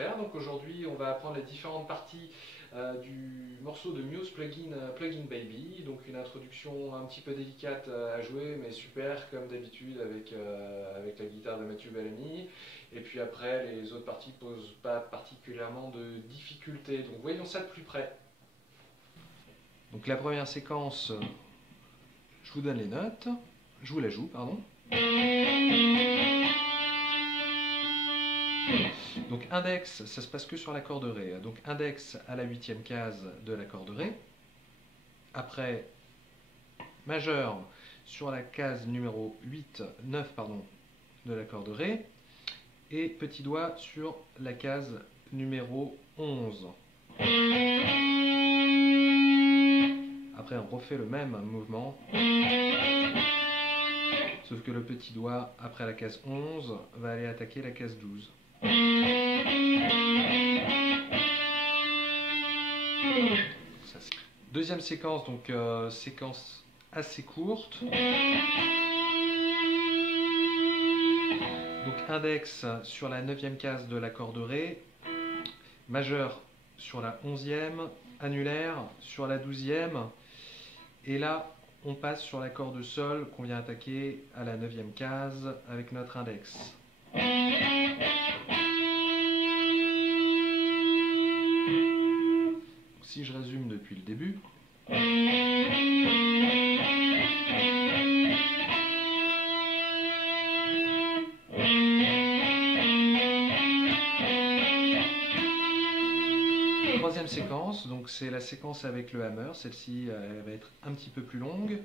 faire. Donc aujourd'hui, on va apprendre les différentes parties du morceau de Muse Plugin Baby. Donc une introduction un petit peu délicate à jouer, mais super comme d'habitude avec la guitare de Matthew Bellamy. Et puis après, les autres parties ne posent pas particulièrement de difficultés. Donc voyons ça de plus près. Donc la première séquence, je vous donne les notes, je vous la joue, pardon. Donc index, ça se passe que sur l'accord de Ré. Donc index à la 8e case de l'accord de Ré. Après majeur sur la case numéro 9 pardon, de l'accord de Ré. Et petit doigt sur la case numéro 11. Après on refait le même mouvement. Sauf que le petit doigt, après la case 11, va aller attaquer la case 12. Deuxième séquence, donc séquence assez courte. Donc index sur la 9e case de l'accord de Ré, majeur sur la 11e, annulaire sur la 12e, et là on passe sur l'accord de Sol qu'on vient attaquer à la 9e case avec notre index. Si je résume depuis le début, troisième séquence, donc c'est la séquence avec le hammer, celle-ci elle va être un petit peu plus longue.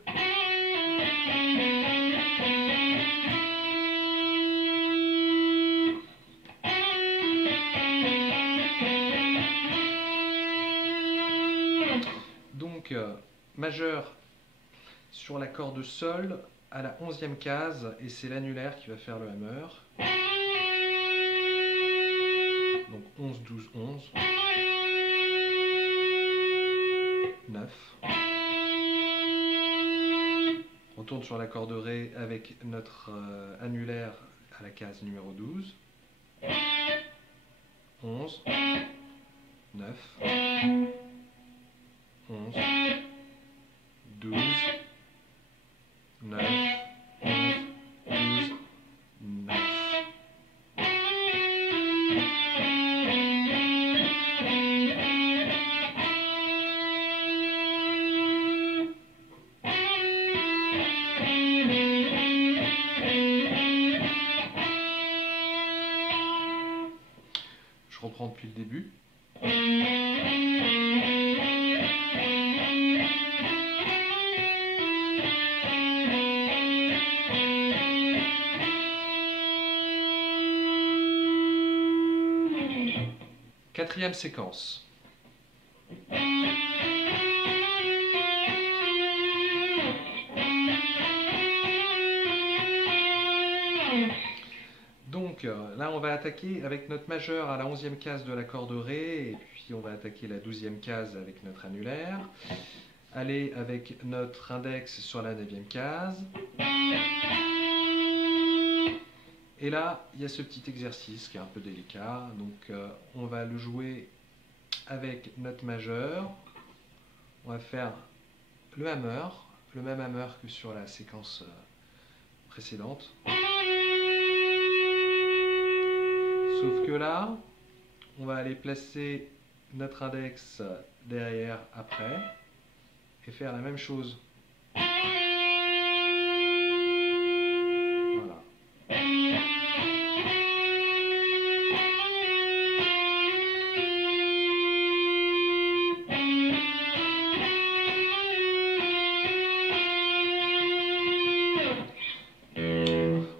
Donc majeur sur l'accord de Sol à la 11e case, et c'est l'annulaire qui va faire le hammer. Donc 11, 12, 11. 9. On retourne sur l'accord de Ré avec notre annulaire à la case numéro 12. 11. 9. 11. 12. 9. 11. 12. 9. Je reprends depuis le début. Quatrième séquence. Donc là on va attaquer avec notre majeur à la 11e case de l'accord de Ré, et puis on va attaquer la 12e case avec notre annulaire, aller avec notre index sur la 9e case, et là il y a ce petit exercice qui est un peu délicat, donc on va le jouer avec notre majeur, on va faire le hammer, le même hammer que sur la séquence précédente. Sauf que là, on va aller placer notre index derrière après et faire la même chose. Voilà.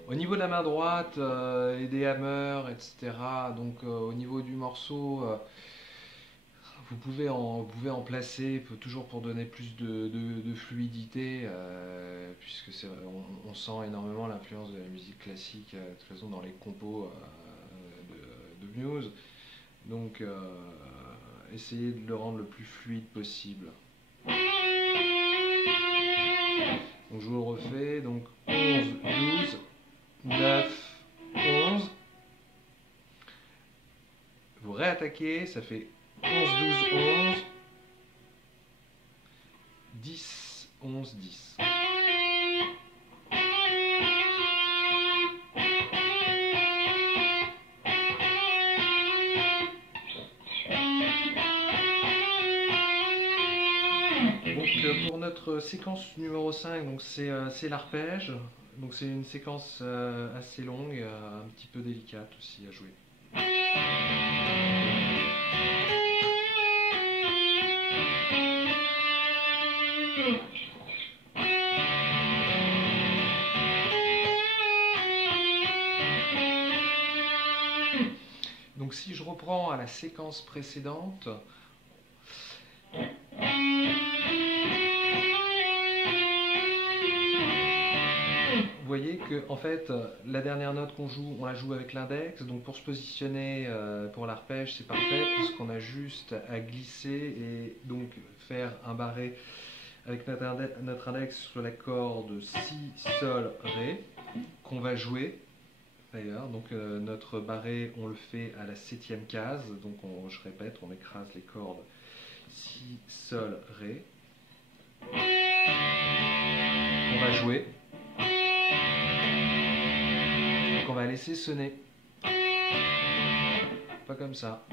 Au niveau de la main droite et des hammers, etc., donc au niveau du morceau, vous pouvez en placer toujours pour donner plus de fluidité, puisque on sent énormément l'influence de la musique classique, de toute façon dans les compos de Muse. Donc essayez de le rendre le plus fluide possible. Donc je vous le refais, donc 11, 12, 9, 11. Vous réattaquer, ça fait 11, 12, 11, 10, 11, 10. Donc pour notre séquence numéro 5, c'est l'arpège. Donc c'est une séquence assez longue, un petit peu délicate aussi à jouer. Donc si je reprends à la séquence précédente, vous voyez que en fait la dernière note qu'on joue, on la joue avec l'index. Donc pour se positionner pour l'arpège, c'est parfait puisqu'on a juste à glisser et donc faire un barré avec notre index sur la corde Si, Sol, Ré qu'on va jouer d'ailleurs. Donc notre barré, on le fait à la 7e case. Donc je répète, on écrase les cordes Si, Sol, Ré. On va jouer. Donc on va laisser sonner. Pas comme ça.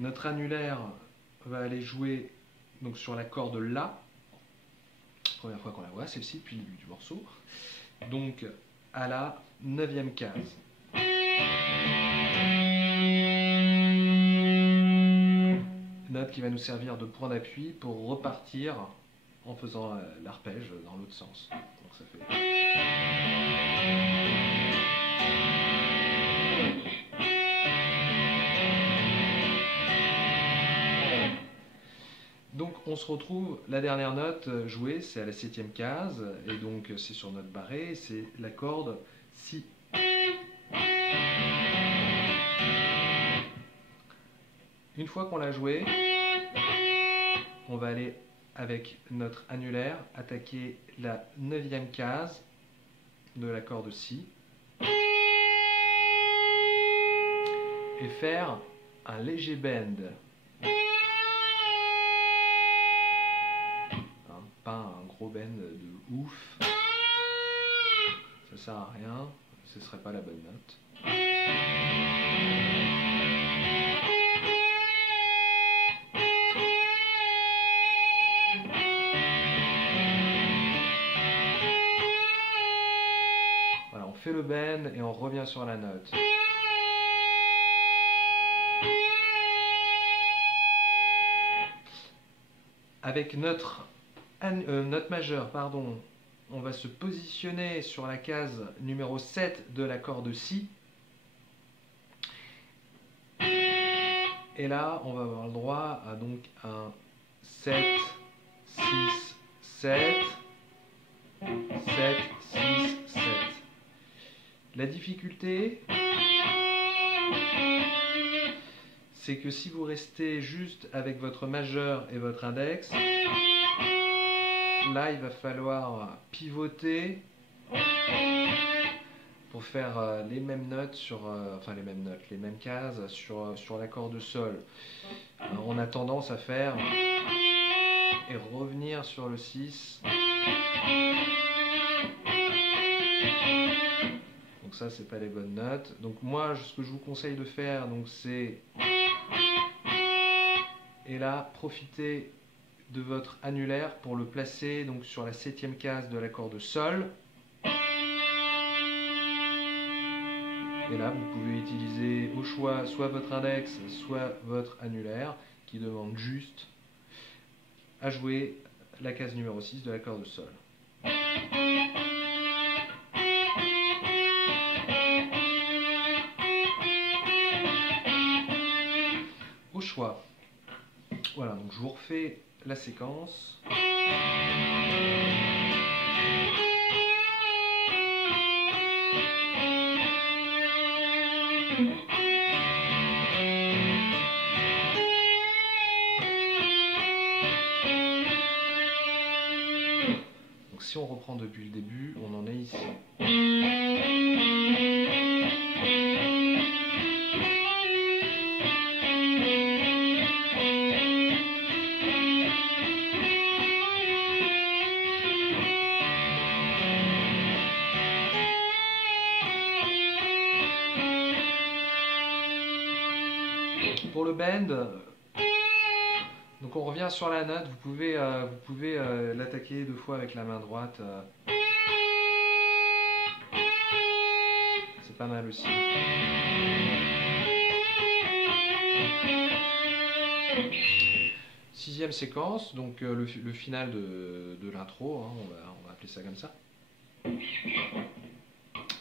Notre annulaire va aller jouer donc sur la corde La. Première fois qu'on la voit, celle-ci depuis le début du morceau. Donc à la 9e case. Note qui va nous servir de point d'appui pour repartir en faisant l'arpège dans l'autre sens. Donc ça fait... Donc on se retrouve, la dernière note jouée, c'est à la 7e case, et donc c'est sur notre barré, c'est la corde Si. Une fois qu'on l'a joué, on va aller avec notre annulaire attaquer la 9e case de la corde Si et faire un léger bend. Pas un gros bend de ouf, ça sert à rien, ce serait pas la bonne note. Voilà, on fait le bend et on revient sur la note. Avec notre majeur, pardon, on va se positionner sur la case numéro 7 de la corde Si. Et là, on va avoir le droit à donc un 7, 6, 7, 7, 6, 7. La difficulté, c'est que si vous restez juste avec votre majeur et votre index, là il va falloir pivoter pour faire les mêmes notes sur, les mêmes cases sur la corde Sol. Alors, on a tendance à faire et revenir sur le 6. Donc ça, c'est pas les bonnes notes. Donc moi, ce que je vous conseille de faire, donc c'est, et là, profitez de votre annulaire pour le placer donc sur la 7e case de la corde Sol. Et là, vous pouvez utiliser au choix soit votre index, soit votre annulaire, qui demande juste à jouer la case numéro 6 de la corde Sol. Au choix. Voilà, donc je vous refais la séquence. Donc si on reprend depuis le début, on en est ici. Pour le bend, donc on revient sur la note, vous pouvez l'attaquer 2 fois avec la main droite. C'est pas mal aussi. Sixième séquence, donc le final de l'intro, hein, on va appeler ça comme ça.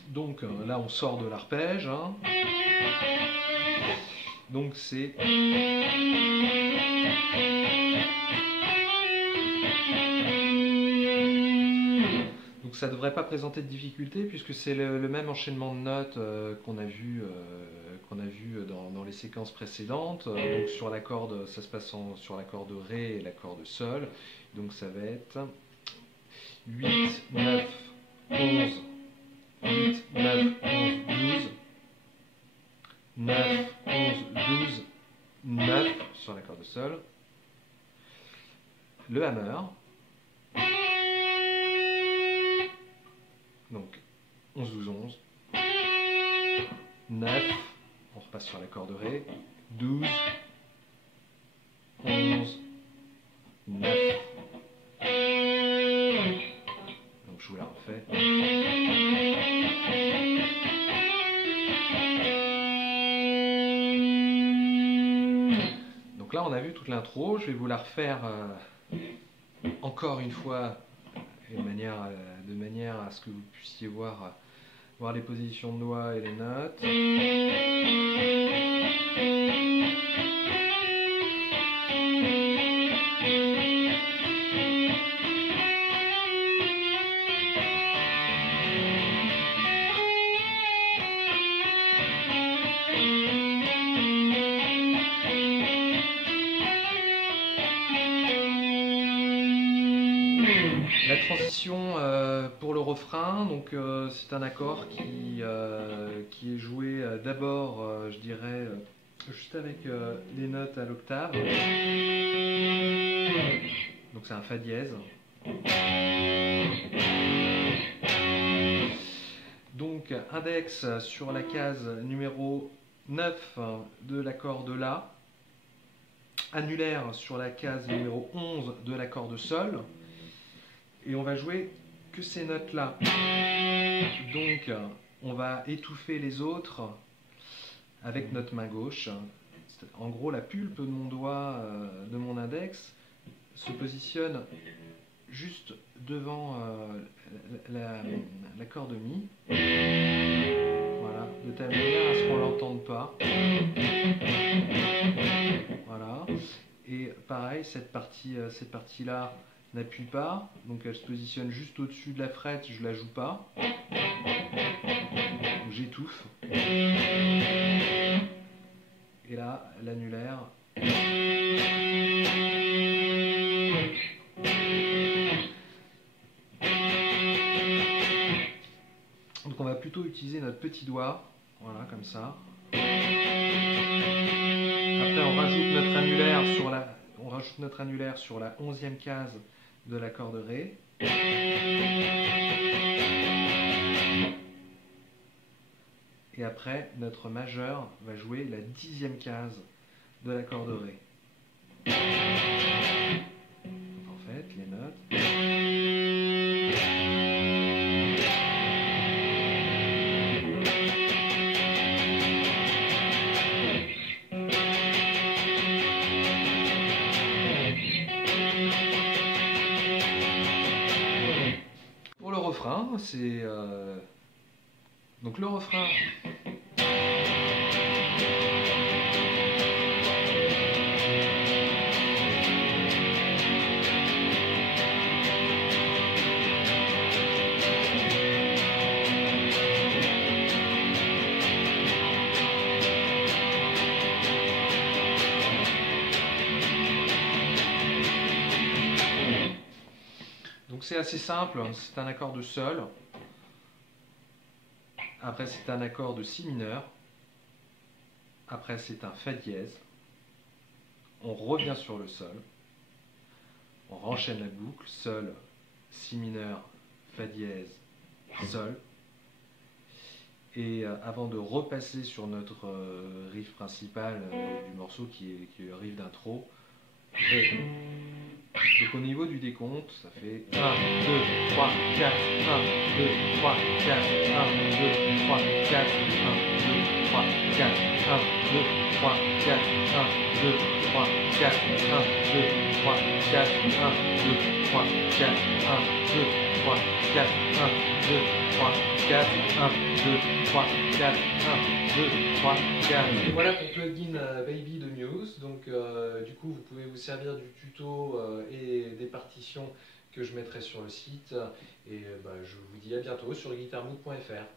Donc là on sort de l'arpège, hein. Donc c'est donc ça ne devrait pas présenter de difficulté puisque c'est le même enchaînement de notes qu'on a vu dans les séquences précédentes. Donc sur la corde, ça se passe sur la corde Ré et la corde Sol. Donc ça va être 8, 9, 11, 8, 9, 11, 12, 9, 11, 12, 9 sur la corde Sol. Le hammer. Donc 11, 12, 11. 9, on repasse sur la corde Ré. 12, 11, 9. Donc je vous la refais. Donc là on a vu toute l'intro, je vais vous la refaire encore une fois de manière à ce que vous puissiez voir les positions de doigts et les notes. La transition pour le refrain, donc c'est un accord qui est joué d'abord, je dirais, juste avec les notes à l'octave. Donc c'est un Fa dièse. Donc index sur la case numéro 9 de l'accord de La. Annulaire sur la case numéro 11 de l'accord de Sol. Et on va jouer que ces notes-là. Donc, on va étouffer les autres avec notre main gauche. En gros, la pulpe de mon doigt, de mon index, se positionne juste devant la corde Mi. Voilà, de telle manière à ce qu'on ne l'entende pas. Voilà. Et pareil, cette partie-là n'appuie pas, donc elle se positionne juste au-dessus de la frette, je la joue pas. J'étouffe. Et là, l'annulaire. Donc on va plutôt utiliser notre petit doigt, voilà, comme ça. Après on rajoute notre annulaire sur la 11e case de la corde Ré. Et après, notre majeur va jouer la 10e case de la corde Ré. Donc en fait, les notes. C'est donc le refrain. Donc c'est assez simple, c'est un accord de Sol. Après c'est un accord de Si mineur. Après c'est un Fa dièse. On revient sur le Sol. On renchaîne la boucle. Sol, Si mineur, Fa dièse, Sol. Et avant de repasser sur notre riff principal du morceau qui est le riff d'intro, donc au niveau du décompte, ça fait 1, 2, 3, 4, 1, 2, 3, 4, 1, 2, 3, 4, 1, 2, 3, 4, 1, 2, 3, 4, 1, 2, 3, 4, 1, 2, 3, 4, 1, 2, 3, 4, 1, 2, 3, 4, 1, 2, 3, 4, 1, 2, 3, 4, 1, 2, 3, 4. Et voilà pour Plugin Baby de Muse. Donc du coup vous pouvez vous servir du tuto et des partitions que je mettrai sur le site. Et je vous dis à bientôt sur guitarmood.fr.